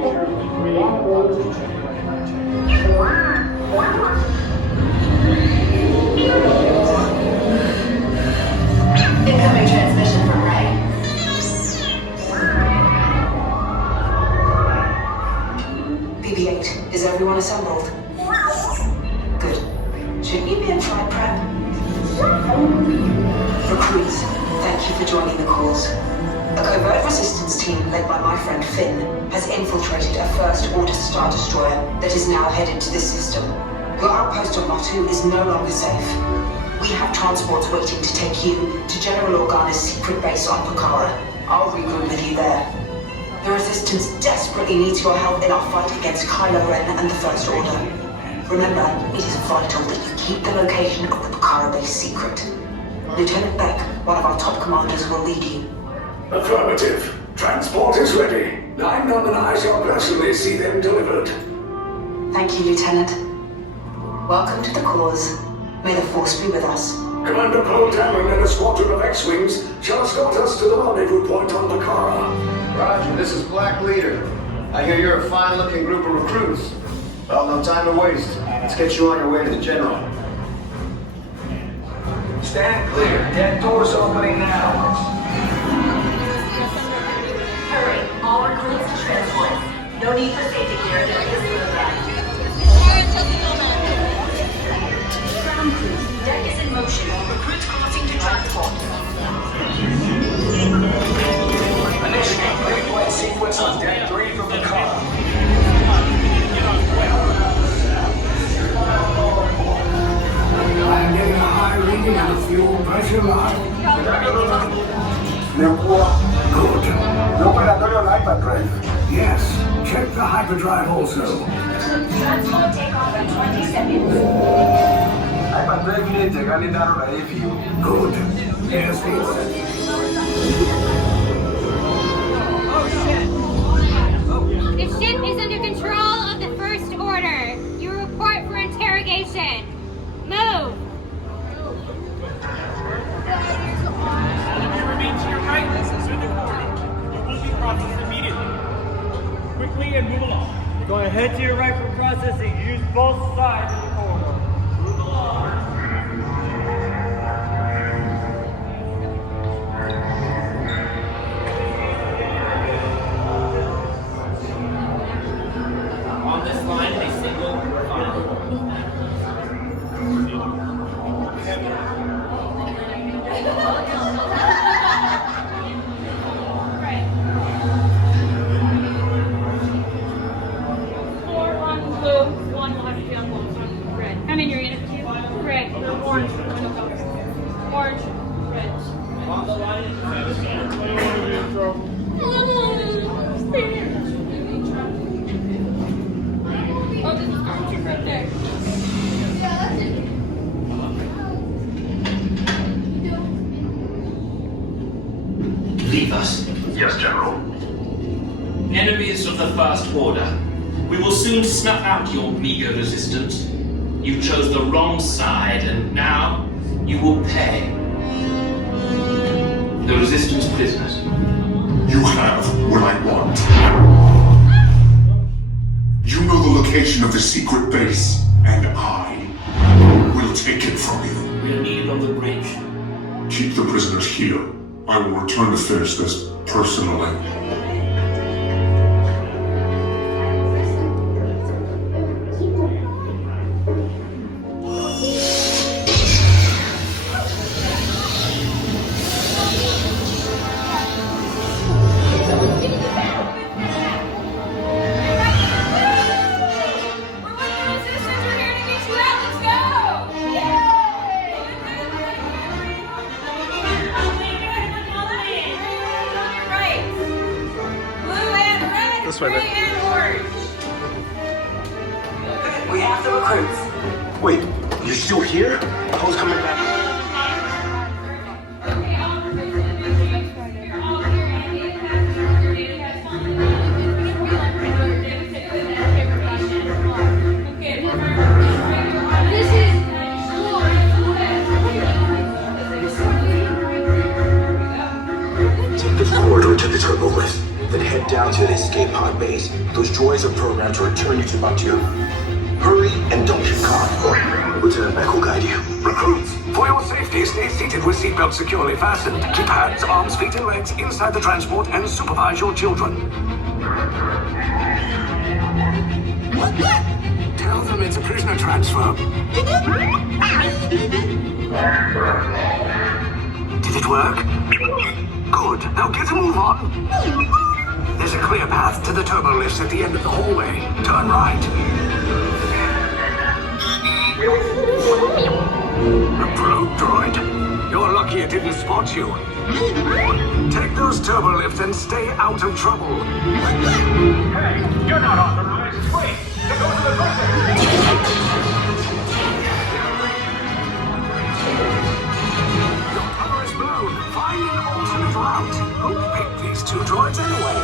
Incoming transmission from Ray. BB-8, is everyone assembled? Good. Shouldn't you be in flight prep? Recruits, thank you for joining the cause. A covert resistance team led by my friend Finn has infiltrated a First Order Star Destroyer that is now headed to this system. Your outpost on Matu is no longer safe. We have transports waiting to take you to General Organa's secret base on Pucara. I'll regroup with you there. The Resistance desperately needs your help in our fight against Kylo Ren and the First Order. Remember, it is vital that you keep the location of the Pucara base secret. Lieutenant Beck, one of our top commanders, will lead you. Affirmative. Transport is ready. 9 and I shall personally see them delivered. Thank you, Lieutenant. Welcome to the cause. May the Force be with us. Commander Paul Damon and a squadron of X-Wings shall escort us to the rendezvous point on Pucara. Roger, this is Black Leader. I hear you're a fine-looking group of recruits. Well, no time to waste. Let's get you on your way to the General. Stand clear. Dead doors opening now. Hurry, all recruits to transports. No need for safety gear during this movement. Deck is in motion. Recruits crossing to transport. Initiate pre-flight sequence on Deck 3 from the car. I'm getting a high reading on the fuel pressure line. Good. No operatorio on hyperdrive. Yes. Check the hyperdrive also. Transport takeoff in 20 seconds. Hyperdrive ile llegar y dar a AFU. Good. Yes, it's... The ship is under control of the First Order. You report for interrogation. Move! Remain to your right, this is the corridor. You will be processed immediately. Quickly and move along. You're going to head to your right for processing. Use both sides of the corridor. Move along. On this line, a single file. I'm in your interview. Red, orange, orange, red. On the line is Oh, this is Archie right there. Leave us. Yes, General. Enemies of the First Order. We will soon snuff out your meager resistance. You chose the wrong side, and now you will pay. The Resistance prisoners. You have what I want. You know the location of the secret base, and I will take it from you. We'll need on the bridge. Keep the prisoners here. I will return to finish this personally. We have the recruits. Wait, you're still here? I was coming back. Take this corridor to the turbo lift, then head down to the escape escape pod base. Those droids are programmed to return you to Batuu. Hurry and don't get caught. Lieutenant Beck will guide you. Recruits, for your safety, stay seated with seatbelts securely fastened. Keep hands, arms, feet, and legs inside the transport and supervise your children. Tell them it's a prisoner transfer. Did it work? Good. Now get a move on. There's a clear path to the turbo lifts at the end of the hallway. Turn right. A probe droid. You're lucky it didn't spot you. Take those turbo lifts and stay out of trouble. Hey, you're not authorized. Wait, they go to the prison. Your cover is blown. Find an alternate route. Who picked these two droids anyway?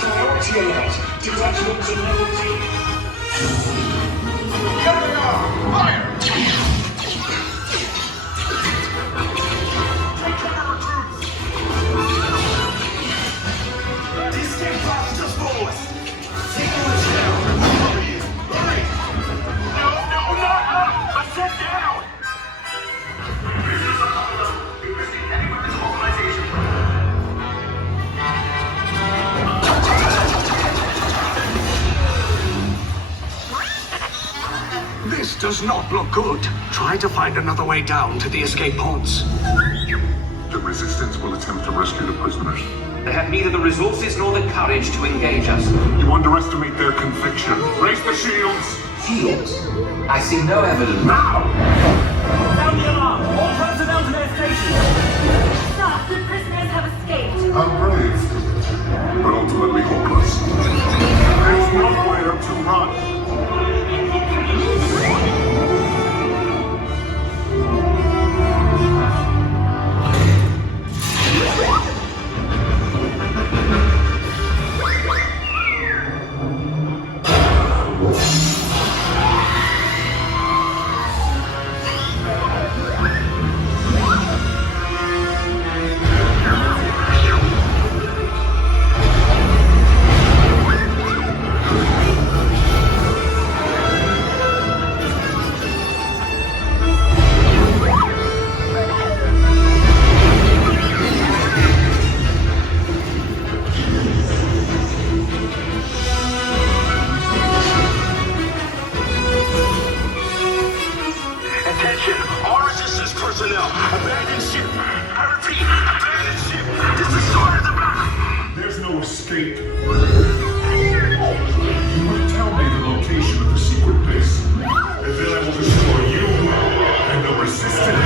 Priority alert. Detachment to level D. Here they are! Fire! Take cover, recruits! These escape pods just follow us. Take them down. Cover you. Hurry! No, not up! I said down! This does not look good. Try to find another way down to the escape pods. The Resistance will attempt to rescue the prisoners. They have neither the resources nor the courage to engage us. You underestimate their conviction. Raise the shields! Shields? I see no evidence. Now! Sound the alarm! All personnel to their stations! Stop! The prisoners have escaped. How brave, but ultimately hopeless. There's nowhere to run. Escape. You will tell me the location of the secret base, and then I will destroy you and the Resistance.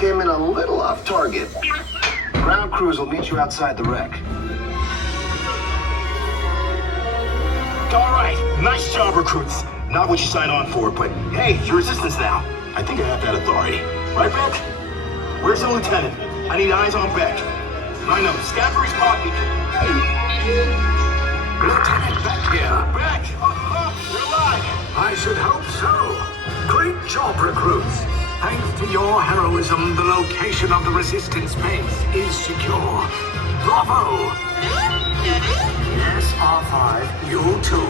Came in a little off target. Ground crews will meet you outside the wreck. All right, nice job, recruits. Not what you signed on for, but hey, you're Resistance now. I think I have that authority. Right, Beck? Where's the lieutenant? I need eyes on Beck. I know, scan for his pocket. Lieutenant Beck here. Beck! You're alive! I should hope so. Great job, recruits. Thanks to your heroism, the location of the Resistance base is secure. Bravo! Yes, R5, you too.